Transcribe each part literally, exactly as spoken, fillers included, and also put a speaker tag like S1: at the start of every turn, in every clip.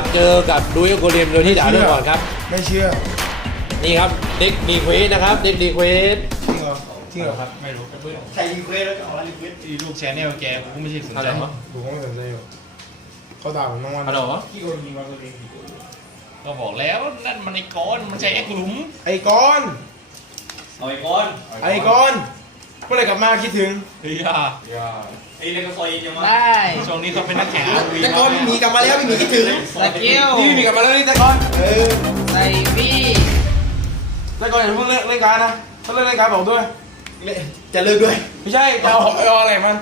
S1: เจอกับดูเอลโกเลมโดยที่ด่าด้วยก่อนครับ
S2: ไม่เชื่อ
S1: นี่ครับเด็กดีเควสนะครับเด็กดีเควส
S2: จริงเหรอจริงเหรอครับ
S3: ไม่รู้เพื่อน
S4: ใครรีเควสแล้วจะเอาอะไรรีเควส
S3: ที่ลูกแชร์แนลแกกูก็ไม่ใช่สน
S1: อะไร
S3: ใจ
S1: วะ
S2: ดูเขาไม่สนใจอยู่เขาด่าผมทั้งวัน
S1: ฮัลโหล
S4: ขี้โกงยิงมาตัวเอง
S3: ก็บอกแล้วนั่นมันไอ้ก้อนมันใช้เอ็กหลุม
S2: ไอ้ก้อน
S4: เอาไอ้ก้อน
S2: ไอ้ก้อนเมื่อไรกลับมาคิดถึง
S3: เฮีย
S4: ไอ้เล็กก็ซอยยังมา
S5: ได้
S3: ช่วงนี้เขาเป็นนักแข่งอาร์วี
S4: แต่ก้อนมีกลับมาแล้วไม่มีคิดถึง
S5: สกิล
S2: นี่มีกลับมาแล้วนี่แต่ก้อนเออ
S5: ไซบี้
S2: แต่ก้อนอย่าเพิ่งเล่นเล่นการนะถ้าเล่นเล่นการบอกด้วย
S4: จะเลิกด้วย
S2: ไม่ใช่จะเอาเอาอะไรมัน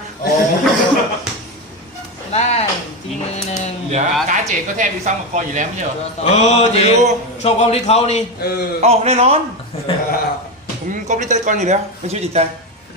S5: ได้ทีมือหนึ่ง
S3: เหลือการ์ดเจดก็แทบมีซ้ำกับคออยู่แล้วไม่ใช่เหรอ
S5: ตัวต่อ
S1: เออจริงชอบความที่เขานี่
S3: เออ
S2: อ๋อแน่นอนผมก๊อปปี้แต่ก้อนอยู่แล้วเป็นชีวิตจิตใจ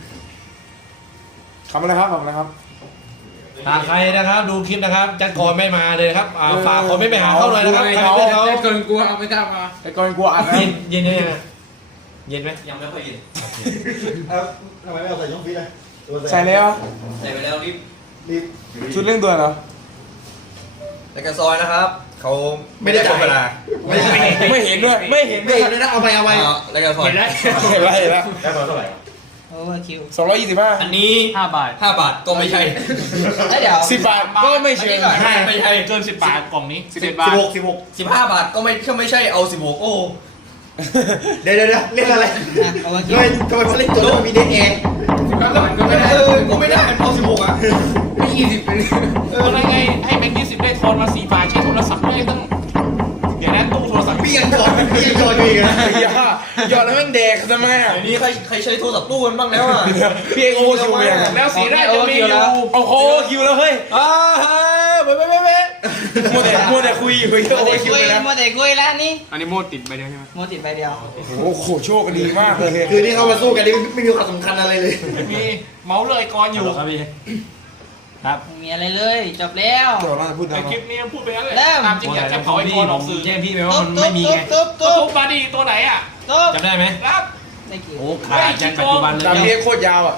S2: ขำอะไรครับขำอะไรครับ
S1: ถ้าใครนะครับดูคลิปนะครับจัดกรไม่มาเลยครับอ่าฝากคอมไม่ไปหาเขาหน่อยนะครับใครเป็นเขา
S6: เกินกลัวไม่กล้ามา
S2: ไอ้ก้อนกลัวอัดนะ
S1: เย็นเย็นยังไงเย็นไหม
S4: ยังไม่ค่อยเย็นเอ้าทำไมไม่เอาใส่ช่องฟิตอ่ะ
S2: ใส่แล้ว
S4: ใส่ไปแล้วรีบรีบ
S2: ชุดเร่งด่วนเหรอ
S4: รายการซอยนะครับเขาไม่ได้จ่ายเวลาไม่ได้
S2: ไม่เห็นด้วยไม่เห็น
S4: ไม่
S2: ด้วย
S4: เห็นเลยนะเอาไปเอาไปรายการซอย
S1: เห็นแล้ว
S2: เห็นแล้วเห็นแล้ว
S4: รายการซอยเท่าไหร่
S5: โอเวอร์คิว
S2: สองร้อยยี่สิบห้า
S4: อันนี้
S6: ห้าบาท
S4: ห้าบาทก็ไม่ใช่
S5: แล้วเดี๋ยว
S2: สิบบาทก็ไม่เชิง
S4: ไม่ใช่
S3: เกินสิบบาทกล่องนี้
S6: สิบเอ็ดบาท
S4: สิบหกสิบหกสิบห้าบาทก็ไม่ก็ไม่ใช่เอาสิบหกโอ้เดี๋ยวเดี๋ยวเล่นอะไร
S5: โอเวอร์คิว
S4: ทำไมทำไมเขาเล่นตัวแล้วมีเด็กเอง
S6: สิบห้าบาทก็ไม่ได้
S4: เออกูไม่ได้เอาสิบหกอ่ะ
S6: ไม่ยี่สิบเลย
S3: เออแล้วไงให้แบงค์ยี่สิบได้ทอนมาสี่บาทใช้โทรศัพท์ได้ตั้งเดี๋ยวนั้นตู้โทรศัพท์
S4: พี่ยังจอดพี่ยังจอดอยู่อีกนะ
S2: อย่าหยอดแล้วแม่งแดกทำไมอ่ะ
S4: เดี๋ยวนี้ใครใครใช้โทรศัพท์ตู้กันบ้างแล้วอ่ะ
S2: พี่เอกโอคิวยัง
S3: แล้วสีแรกจะมีอยู่
S2: เอาโอคิวแล้วเฮ้ย
S1: อ่าไปไปไปไป
S2: มัวแต่มัวแต่คุยอยู่
S5: โม
S2: โอ
S5: เด
S2: คิว
S5: กุย
S2: เลยนะ
S5: โมเดกุยแล้วนี่
S6: อันนี้โมดติดไปเดียวใช่ไหม
S5: โมติดใบเดียว
S2: โอ้โหโชคดีมากเลย
S4: คือที่เขามาสู้กันนี่ไม่มีความสำคัญอะไรเลย
S3: มีเมาส์เลยกรอยู่
S1: ครับพี่ครับ
S5: ไม่มีอะไรเลยจบแล้ว
S2: เดี๋ยวเราจะพูด
S3: ใน
S2: นะ
S3: คลิปนี้พูดไปแล้วเลย
S5: เริ่ม
S3: ตามจริงอยากจะเผาไอ้กรออกสื่อ
S1: แจ้งพี่ไปว่า
S5: ตุ๊บ
S1: มัน
S5: ตุ๊
S1: ไม่
S5: บ
S1: มี
S5: ตุ๊
S1: ไง
S5: บตุ๊บ
S3: ก็
S5: ตุ๊บ
S3: ทุบบาดีตัวไหนอ่ะ
S5: ตุ๊บ
S1: จำได้ไหม
S3: ครับ
S5: ได้กี่
S1: โอ้ขาดยันปัจจุบันเลย
S2: ดาบเรียกโคตรยาวอ่ะ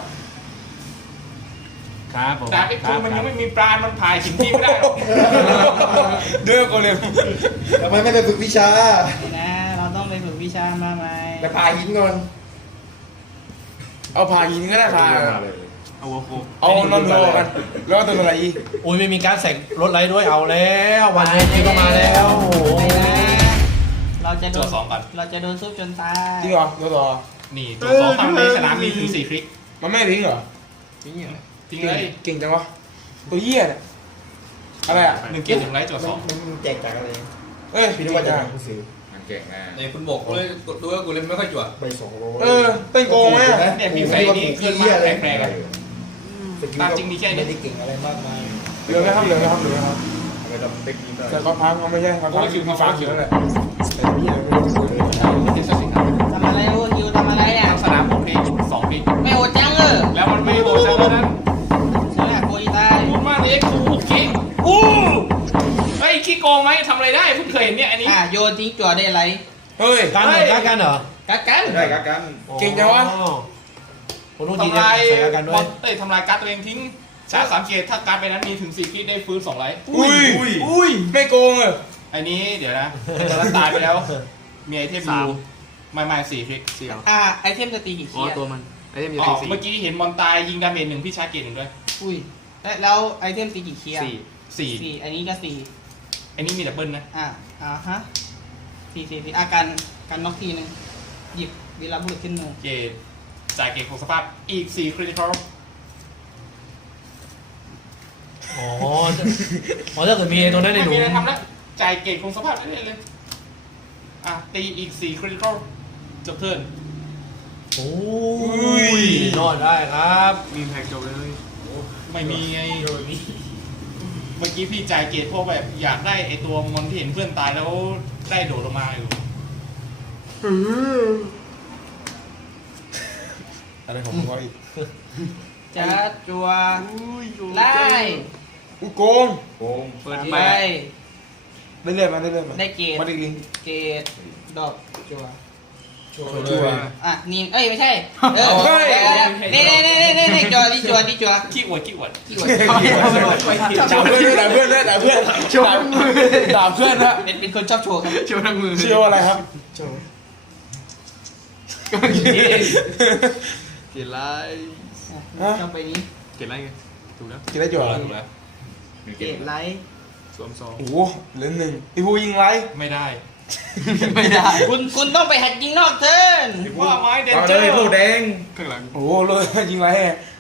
S1: ครับผม
S3: แต่ไอ้ตัวมันยังไม่มีปราณมันพายถึงที่ไม่ได้หรอก
S2: ด้วยโกเลม
S4: ทำไมไม่ไปฝึกวิชา
S5: นี่นะเราต้องไปฝึกวิชามาใหม่
S4: ไปพาหินก่อน
S2: เอาผ่าหินก็ได้ผ่า
S6: เอาวัวโค
S2: เอานอนโลกันแล้วตัวอะไรอีก
S1: โอ้ยไม่มีการแสกรถไลท์ด้วยเอาแล้ววันนี้ก็มาแล้วโอ้โห
S5: ไปนะเราจะโด
S3: ตัวน สองก่อน
S5: เราจะโดนซุปจนตาย
S2: จริงเหรอตัวต่อ
S3: นี่ตัวสองทำในสนามมีถึงสี่คลิก
S2: มันไม่ทิ้งเหรอ
S3: ทิ้งเลย
S2: เก่งจังวะตัวเหี้ยเนี่ยอะไรอ่ะ
S3: หนึ่งเกียร์หนึ่งไลท์ตัวสอง
S4: มันแจกจากอะไร
S2: เอ้ย
S4: พี่นึกว่าจะหนังสือ
S6: มันเก่งแน่
S4: ในคุณบอกกูเลยดูว่ากูเล่นไม่ค่อยจั่วใบสองโล
S2: เออเต้นโกงไหมอะ
S3: เนี่ยพี่ใส่นี่ขึ้นมาแปลกๆอะ ตามจริงมีแค่นี้
S4: ไม่ได้เก่งอะไรมากมาย
S2: เหลือไหมครับเหลือไหมครับเหลือไหมครับ
S4: ทำไมเราเด็กนี้ได้
S2: แต่ก็พังเขาไม่ใช่เขาพังคือมีฟ้าเขียวนั่นแหละแต่นี่ยังไม่รู้เลย
S3: เจ็ดสิบสี่ครับ
S5: ทำอะไรโอเวอร์คิวทำอะไรอ่ะ
S3: ทางสนามผมเพลงสองคลิก
S5: ไม่โหดจังเออ
S3: แล้วมันไม่โหดจังเลยนั้น
S5: ฉันแหละโกยตาย
S3: พูดมากเลยครูคลิกอู้เฮ้ยขี้โกงไหมทำอะไรได้เพิ่งเคยเห็นเนี่ยอันนี้
S5: อ่ะโยนทิ้งจั่วได้ไร
S2: เฮ้ย
S1: การเหมือนกันกันเหรอ
S5: กัดกัน
S4: ได้กันกัน
S2: เก่งจังวะ
S1: ผมต้องจีน
S3: ทำลาย
S1: ใส่กันด้วย
S3: เอ้ยทำลายการ์ดตัวเองทิ้งชาร์จสามเกตถ้าการ์ดไปนั้นมีถึงสี่คลิกได้ฟื้นสองไลท์
S2: อุ้ยอุ้ยไม่โกงเลย
S3: อันนี้เดี๋ยวนะจะรัตายไปแล้ว มีไอเทมอยู่ไม่ไม่สี่คลิกสี่
S5: อ่ะไอเทมจะตีกี่
S6: อ๋อ
S5: เคีย
S6: ตัวมันไอเทมอยู่
S3: อ๋อ
S6: สี่
S3: เมื่อกี้เห็นมอนตายยิงดาเมจหนึ่งพี่ชาร์จเกตหนึ่งด้วย
S5: อุ้ยแล้วแล้วไอเทมตีกี่เคีย
S6: สี่
S3: สี่
S5: สี่อันนี้ก็สี่
S3: อันนี้มีดับเบิลนะ
S5: อ่ะอ่าฮะสี่สี่สี่อาการการน็อกทีหนึงหยิบวีรบุรุษขึ้นมือ
S3: เกตจ่ายเกตคงสภาพอีกสี่คริติคอล
S1: อ๋ออ๋อถ้าเกิดมีไอ้ตัวนั้นในหนู
S3: ไม่มีอะไรทำแล้วจ่ายเกตคงสภาพได้เลยเลยอ่ะตีอีกสี่คริติคอลจบเทิร์น
S1: โอ้ยรอดได้ครับ
S6: มีแพ็กจบเลย
S3: ไม่มีไงเมื่อกี้พี่จ่ายเกตเพราะแบบอยากได้ไอตัวมอนที่เห็นเพื่อนตายแล้วได้โดดลงมาอยู่
S2: อะไรของเขาอีก
S5: จะจัวไล่
S2: อุ้ยโกง
S4: โกง
S6: เปิด
S5: ไป
S6: ไป
S2: ได้เรื่อยมาได้เรื่อยมา
S5: ได้เกรด
S2: มาดิลิง
S5: เกตดอกจัว
S2: ชัวร์
S5: อ่ะนี่เอ้ยไม่ใช่เออ
S2: เฮ้ย
S5: นี่นี่นี่นี่นี่จัวนี่จัวนี่จัว
S3: ขี้อวดขี้อวด
S5: ที่อวด
S2: ด่าเพื่อนด่าเพื่อนด่าเพื่อนด่าเพื่อนนะ
S5: เป็นเป็นคนชอบโชว์ครับ
S6: โชว์ทั้งมือ
S2: เชื่อว่าอะไรครับโชว์
S6: เกลียดไร
S5: ชอบไปนี้
S6: เกลียดไรไงถูกแล้ว
S2: กินได้จั่ว
S3: ถูกแล้ว
S5: เกตไลท์
S6: สวมซอง
S2: โอ้โหเหลือหนึ่งพี่ผู้ยิงไร
S3: ไม่ได้
S5: ไม่ได้คุณคุณต้องไปหัดยิงนอกเทิร์น
S3: ว่าไม้เดน
S4: เอา
S3: เจ
S4: เล
S3: อย ร์
S4: ผู้แดง
S6: ข้างหลัง
S2: โอ้โหเลยยิงไร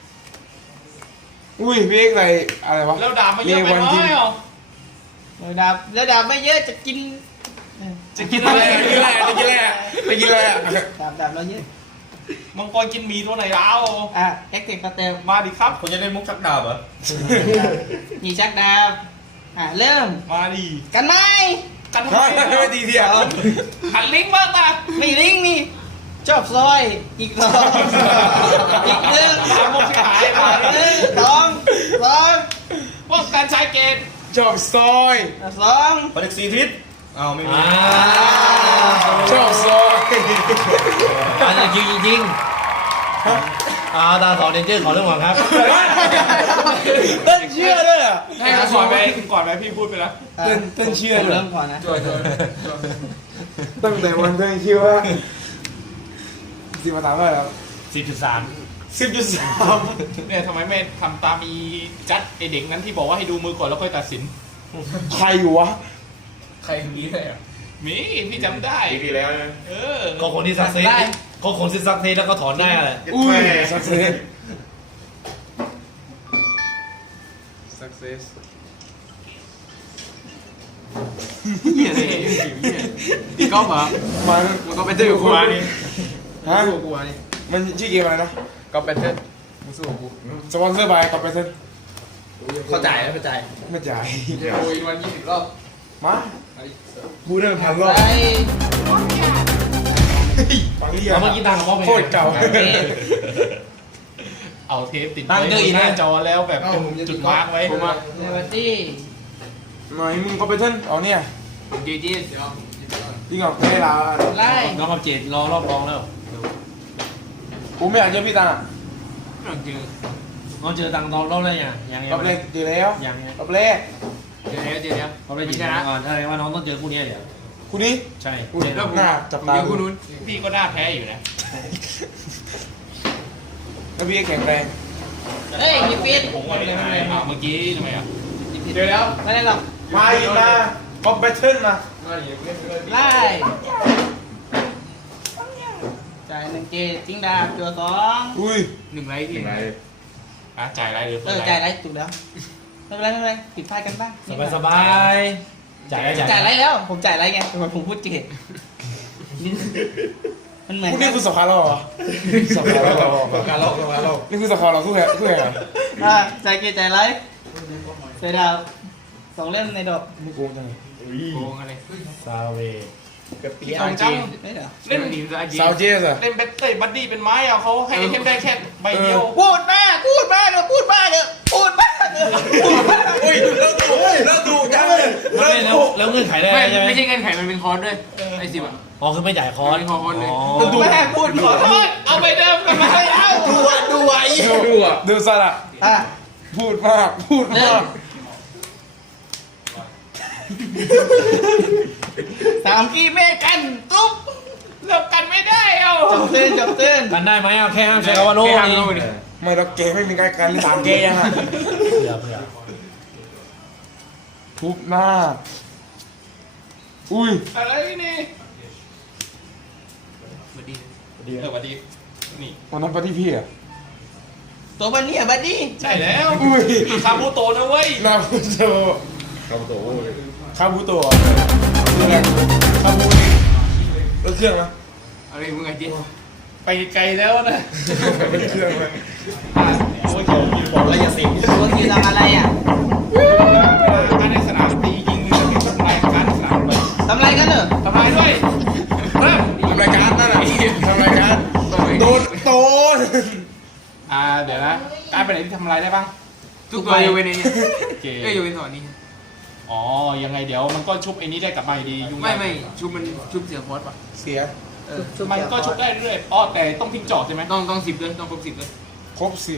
S2: อุ้ยพี่เอกอะไรอะไรวะ
S3: แล้วดาบมาเยอะไปน้อยเหรอ
S5: ระดับระดับไม่เยอะจะกิน
S3: จะกินอะไร
S2: ไปกินแร่ไปกินแร่ไปกินแร่
S5: ดาบดาบเราเยอะ
S3: มังกรกินหมีตัวไหนแล้ว
S5: อ่ะแอคเทคสเตล
S3: มาดิครับ
S4: คนจะได้มุกชักดาบเหรอ
S5: มีชักดาบอ่ะเริ่ม
S3: มาดิ
S5: กันไหม
S3: กันทำ
S2: ไม่
S3: ไม
S2: ไม่ดีเดียว
S3: หันลิงก์บ้างนะ
S5: ไม่ลิงนี่ชอบซอยอีกสองอีกหนึ่ง
S3: หามุกที่หายมา
S5: หนึ่งสองสอง
S3: ป้องกันชายเกณฑ์
S2: ชอบซอย
S5: สอง
S4: ปฏิสีทิศเอาไม่มี
S1: อ่า
S2: ชอบซอย
S1: อันนี้จริงจริงๆอ่าตาสองเดนเจอร์ขอเรื่องก่อนครับ
S2: เต้นเชื่อเลยอ่ะ
S3: ให้เขาก่อนไปก่อนไปพี่พูดไปแล้ว
S2: เต้นเต้นเชื่อ
S5: ผม
S2: เลย
S5: เริ่มก่อนนะ
S2: ตั้งแต่วันเต้นเชื่อว่าสิบมาถามว่าแล้ว
S1: สิบจุดสาม
S2: สิบจุดสาม
S3: เนี่ยทำไมไม่ทำตามอีจัดไอเด็กนั้นที่บอกว่าให้ดูมือก่อนแล้วค่อยตัดสิน
S2: ใครอยู่วะ
S4: ใครอย่างนี้เลยอ่ะ
S3: มีพี่จำได้
S4: ปีที่แล้วนะ
S3: เออ
S1: ก็คนที่ซักเซสก็คนที่ซักเซสแล้วก็ถอนได้แหละ
S2: อุ้ยสักเซส
S6: สักเซสเหี้ยเลยตีกอล์ฟเหรอ
S2: มัน
S6: มันก็ไปเจอกับกูนี่
S2: ฮะ
S6: สู้กับกูนี่
S2: มันชื่อเกมอะไรนะ
S6: ก็เป็นเทนมึงสู้กับกู
S2: สปอนเซอร์บายกับไปเซน
S4: เข้าใจแล้วเข้าใจ
S2: ไม่จ่าย
S6: โอ้ยวันยี่สิบรอบ
S2: มาพูดได้พันรอบ
S5: ไป
S2: ฟังเรีย
S1: แล้วเมื่อกี้ตังค์เขาไป
S2: โคตรเก่า
S3: เอาเทปติด
S1: ตั้งเจออีก
S3: ห
S1: นะ
S3: น้าจอแล้วแบบเป็นจุดมาร์กไว้
S6: ผมอ่ะ
S5: เนวัตตี้
S2: หน่อยมึงก็ไปเซนเอาเนี่ย
S6: ผมจีจีเดี๋ยว
S2: จริงเหรอไม่ได้ลา
S5: ไล่
S1: น้องกับเจดรอรอบรองแล้ว
S2: ผมไม่อยากเจอพี่ตา
S6: หลังเจอ
S1: น้องเจอตังค์รอบรอบแล้วยังยัง
S2: รอบแรกเจอแล้ว
S1: ยังยัง
S2: รอบแรก
S6: เจอแล้วเจอแล้ว
S1: รอบแรก
S6: ไม่
S1: เจ
S6: ช
S1: อ
S6: นะ
S1: ก่อนอะไรว่าน้องต้องเจอคู่นี้เดี๋ยว
S2: คุณนี้
S1: ใช่
S2: อุ้ย
S1: แน่นอน
S2: หน้าจับตา
S6: เจอคู่นู้น
S3: พี่ก็น่าแพ้อยู่นะ
S2: แล้วพี่แข็งแรง
S5: เฮ้ยยิปปิด
S3: ผมว่าไม่ได้อ่าเมื่อกี้ทำไมอ่ะ
S6: เจอแล้ว
S5: ไม่ได้หรอก
S2: มาอีกมาก็ไปเทินมา
S5: ไล่จ่ายหนึ่งเกตทิ้งดาบจัวสอง
S2: อุ้ย
S6: หนึ่งไลท์ที่
S3: อ่ะจ่ายอะไรหรือ
S5: เออจ่ายไรถูกแล้วไม่เป็นไรไม่เป็นไรผิดพลาดกันบ้าง
S1: สบายสบายจ่ายได้
S5: จ่า
S1: จ่าย ย
S5: ไรแล้ว ผมจ่ายไรไงผมผมพูดเกตมันเหมือน
S2: คุณนี่คือสำคัญเราเหรอสำคัญเราเหรอ
S4: การลอกการลอก
S2: นี่คือสำคัญเราคู่แข่งคู่แข่งเหรอ
S5: อ่าจ่ายเกตจ่ายไรเสียดาวสองเล่มในดอก
S2: ไม่โกงจังเลย
S6: โกงอะไร
S1: ซาเว
S3: พี่ต้องจ
S5: ไม่เหรอ
S3: ำเล่น
S6: ทีมซาจี
S2: สาวเจสอะ
S3: เล่นเบสเต้บัดดี้เป็นไม้อ่ะเขาให้ไอเทมได้แค่ใบเดียว
S5: พูดมากพูดมากเลยพูดมากเลยพูดมากเลยพูดมาก
S2: อุ้ยแล้วดูแล้วดูจังเลย
S1: ไม่แล้วแล้วเงื่อนไขได้
S6: ไม่
S1: ใช่ไหม
S6: ไม่ใช่เงื่อนไขมันเป็นคอร์สด้วยไอ้สิบอ่ะ
S1: อ๋อคือไม่จ่ายคอร์ส
S6: ไม่คอร์สเลย
S5: พูดมากพูด
S3: ขอโทษเอาไปเดิมกันมาให้เอา
S5: ดูอ่ะดูอ่ะ
S2: ดูอ่ะดูสระ
S5: อ่ะ
S2: พูดมากพูดมาก
S5: สามกีเมกันตุ๊บ
S3: เลิกกันไม่ได้เอา
S5: จบเตือนจบเตือน
S1: กันได้ไหมเอาแค่ห้ามใช้คำว่าโน่
S6: แค่ห้าม
S1: นี่
S6: โน่ดิ
S2: ไม่เราเกย์ไม่มีการการสามเกย์ยังอ่ะ
S1: เผื่อเผื่อ
S2: ทุบหน้าอุ้ย
S3: อะไรนี่
S6: มาดี
S3: เออสวัสดีนี่
S2: วันนั้นปฏิพี่อ่ะ
S5: ตัวบันนี่อ่ะบันนี่
S3: ใช่แล้ว
S2: อุ้ย
S3: คาบูโตะนะเว้ย
S2: นาบูโต
S4: คาบุโตะ
S2: คาบูโตะคืออะไรคาบูนี่รถเครื่องนะ
S6: อะไรมึงไงจี
S3: ไปไกลแล้วนะ
S2: รถเครื่องนะ
S3: อ่ะโอ้ยเดี๋ยวยืนบอก
S4: แล้วอย่าสิง
S5: ตัวคิวทำอะไรอ่ะ
S3: การในสนามตียิงแล้วมีทำลายการสนามเลย
S5: ทำอะไรกันเหรอ
S3: ทำลายด้วยเริ่ม
S2: ทำรายการนั่นน่ะทำรายการโดนโตน
S3: อ่าเดี๋ยวนะการไปไหนที่ทำอะไรได้บ้าง
S6: ทุกตัวยกเว้นไอ้นี่
S3: โอเค
S6: เอ้ยยกเว้นสอนนี่
S3: อ๋อยังไงเดี๋ยวมันก็ชุบไอ้นี้ได้กลับมาอยู่ดียุ่ง
S6: ไม่ไม่ชุบมันชุบเสียคอร์สป่ะ
S2: เสีย
S6: เออ
S5: ชุบ
S3: มันก็ชุบได้เรื่อยอ๋อแต่ต้องทิ้งจอดใช่ไหม
S6: ต้องต้องสิบเลยต้องครบสิบเลย
S2: ครบสิบ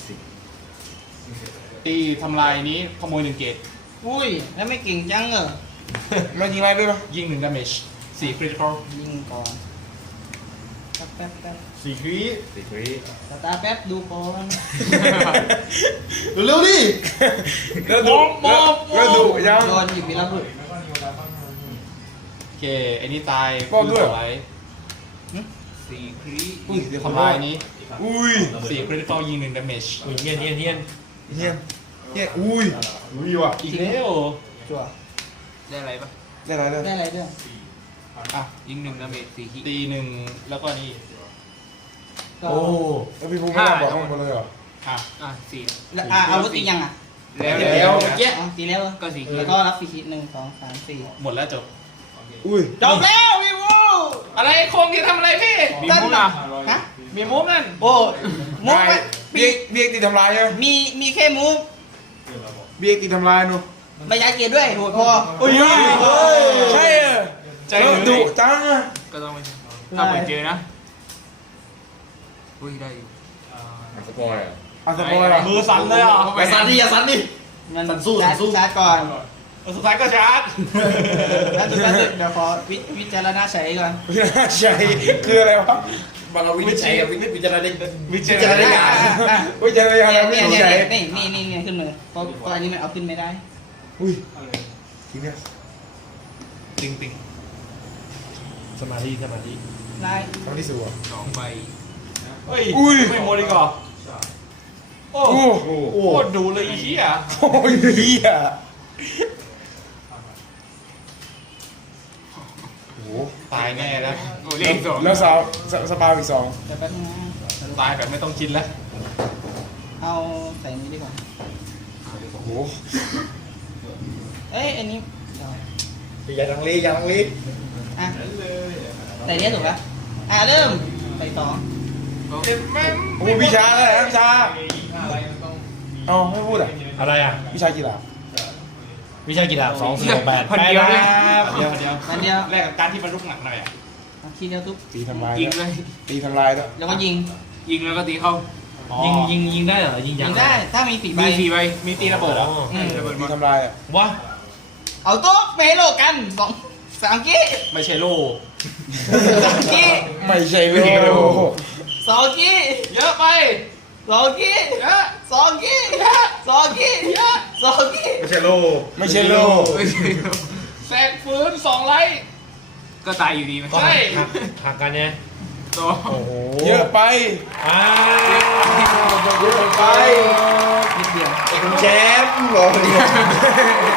S3: ตีทำลายนี้ขโมยหนึ่งเกต
S5: อุ้ยแล้วไม่เก่งจังเหรอ
S2: ไม่ยิงอะไรด้วยปะ
S3: ยิงหนึ่งดาเมจสี่คริติคอล
S5: ยิงก่อนแป๊บแป๊บแป๊บ
S2: สี่ครี
S1: สี่ครี
S5: สตาร์แป๊บดูก่อน
S2: เร็วๆดิแล้วดูแล้วดูยัง
S5: โดนหยิบวีรบุรุษ
S3: โอเคไอ้นี่ตาย
S2: รอบด้วย
S3: ไว้
S6: สี่ครี
S2: อุ้ยเดี๋ยว
S3: ทำลายนี้
S2: อุ้ย
S3: สี่คริติคอลยิงหนึ่งดาเมจ
S1: อุ้ยเฮียนเฮียนเฮียน
S2: เฮียเฮียอุ้ยอุ้ยว่ะ
S3: อีกแล้ว
S5: จั่ว
S6: ได้อะไรปะ
S2: ได้ไรเลย
S5: ได้อะไรด้วย
S3: อ่ะ
S6: ยิงหนึ่งดาเมจสี่คี
S3: ตีหนึ่งแล้วก็นี่
S5: ก็
S1: โอ้
S2: แล้วพี่ภูมิไม่ได้บอกข้างบนเลยเหรอ
S3: อ่ะ
S6: อ่ะสี่
S5: แล้วอ่ะอาวุธตียังอ่ะ
S6: แล้ว
S3: แล้
S6: แล้ว ว
S3: เมื่อกี้
S5: อ๋อตีแล้วเหรอ
S6: ก็สี่คี
S5: แล้วก็รับสี่คิดหนึ่งสองสามสี่
S3: หมดแล้วจบ
S2: อุ้ย
S5: จบแล้ววิว
S3: อะไรโคงที่ทำอะไรพี่
S6: มีมุกอ่ะ
S5: ฮะ
S3: มีมุกนั่น
S5: โอ้มุก
S2: ไม่
S5: มัน
S2: เบียกเบียกตีทำลายใช่ไหม
S5: มีมีแค่มุก
S2: เบียกตีทำลายหนู
S5: ไม่ย้ายเกียร์ด้วยโหดพอ
S2: อุ้ยใช่เหรอ
S3: ใจ
S2: แล้ว
S3: ดุ
S2: ดุจังอะ
S6: ก็ต้องไม่ใช่ถ้าเหมือนเจอนะอุ้ยได้อยู่
S2: อ่ะสปอยล์เหรอ
S3: มือสั่นเลยอ่ะ
S4: อย่าสั่นดิอย่าสั่นดิ
S5: มัน
S4: สั่นสู้สั่นสู้
S5: ชาร์จก่อน
S3: สุดท้ายก็ชาร์จ
S5: แล้วสุดท้ายเดี๋ยวขอวิวิจารณาใช้ก่อน
S2: ไม่น่าใช่คืออะไรวะ
S4: บางวินิจฉัยกับวินิจพิจารณาได้
S3: วิ
S4: พิจารณา
S5: อ่ะอ่ะอ่ะ
S2: วิจารณญาณ
S5: เนี่ย
S2: เราไม่
S5: เนี่ย
S2: ใช่
S5: เนี่ยนี่นี่นี่ขึ้นมือเพราะเพราะอันนี้มันเอาขึ้นไม่ได้
S2: อุ้ยทีเนี้ย
S3: ติงติง
S1: สมาธิสมาธิ
S5: ไล่
S2: ครั้งที่สุดอะ
S6: สองใบ
S3: เฮ้ย
S2: อุ้ย
S3: ไม่โมดีกว่าโอ้
S2: โอ้
S3: โหโคตรดูเลยไอ้เหี้ย
S2: โอ้ยเฮียโอ้โห
S3: ตายแน่แล้ว
S6: โอ้เลขสอง
S2: แล้วสาวสสปาอีกสอง
S5: แต่แป๊บนึงนะ
S3: ตายแบบไม่ต้องคิดแล้ว
S5: เอาใส่นี้ดีกว่า
S2: โอ้โห
S5: เอ้ยอันนี้
S4: อย่าลังเลอย่าลังเล
S5: อ่ะใส่เนี้ยถูกปะอ่ะเริ่มใส่สอง
S3: เจ็บแม่ง
S2: โอ้โหวิชาอะไรนะวิชาเอาไม่พูดอ่ะ
S1: อะไรอ่ะ
S2: วิชากีฬา
S1: วิชากีฬาสองสี่แปด
S6: พันเดียว
S1: ไป
S6: เลย
S1: ครับ
S3: เดี๋ยวเดี๋ยว
S5: อันเดียว
S3: แลกกับการที่มันลุกหนักหน่อยอ่ะ
S5: เอาทีเดียวทุบ
S2: ตีทำลาย
S6: ยิง
S2: แล้ว
S6: เลย
S2: ตีทำลายแล้ว
S5: แล้วก็ยิง
S6: ยิงแล้วก็ตีเข้า
S1: ยิงยิงยิงได้เหรอยิงยั
S5: ยิ
S1: ง
S5: งได้ถ้ามีสี่ใบ
S6: มีสี่ใบ
S3: มีตีระเบิดเหรอ
S5: อืม
S6: ระเบิด
S2: ตี
S6: มา
S2: ทำลายอ่ะ
S1: วะ
S5: เอาโต๊ะไปให้โลกกันสองสามกี้
S3: ไม่ใช่โล่
S5: สามกี้
S2: ไม่ใช่เว้ยโอ้โห
S5: สองกี้
S3: เยอะไป
S5: สองกี้
S3: เยอะ
S5: สองกี้สองกี้สองกี้
S4: ไม่ใช่โล
S2: ไม่ใช่โล
S6: ไม่ใช่
S3: แสกฟื้นสองไลท์
S6: ก็ตายอยู่ดีไหม
S1: ก็
S3: ใช่
S1: หักหักกันเนี่ย
S6: ตัว
S1: โอ้โห
S2: เยอะไป
S1: อ้า
S2: เยอะไป
S5: นิดเดียว
S4: เป็นแชมป์หรอ